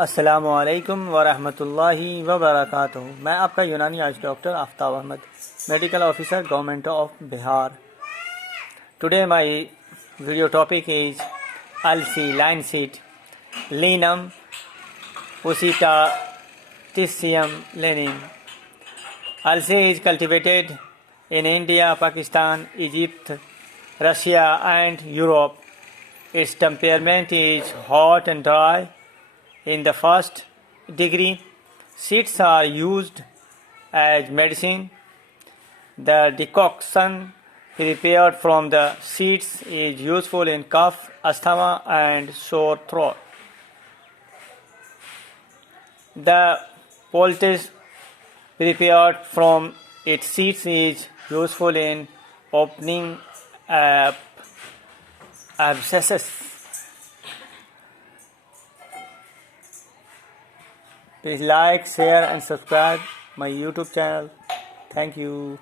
अस्सलामुअलैकुम वरहमतुल्लाहि वबरकातुहू। मैं आपका Unani Ayush doctor Aftab Ahmad, medical officer, government of Bihar. Today my video topic is alsi linseed लीनम उसitatiscium lenin. Alsi is cultivated in India, Pakistan, Egypt, Russia and Europe. Its temperament is hot and dry. In the first degree, seeds are used as medicine. The decoction prepared from the seeds is useful in cough, asthma and sore throat. The poultice prepared from its seeds is useful in opening abscesses. Please like, share and subscribe my YouTube channel. Thank you.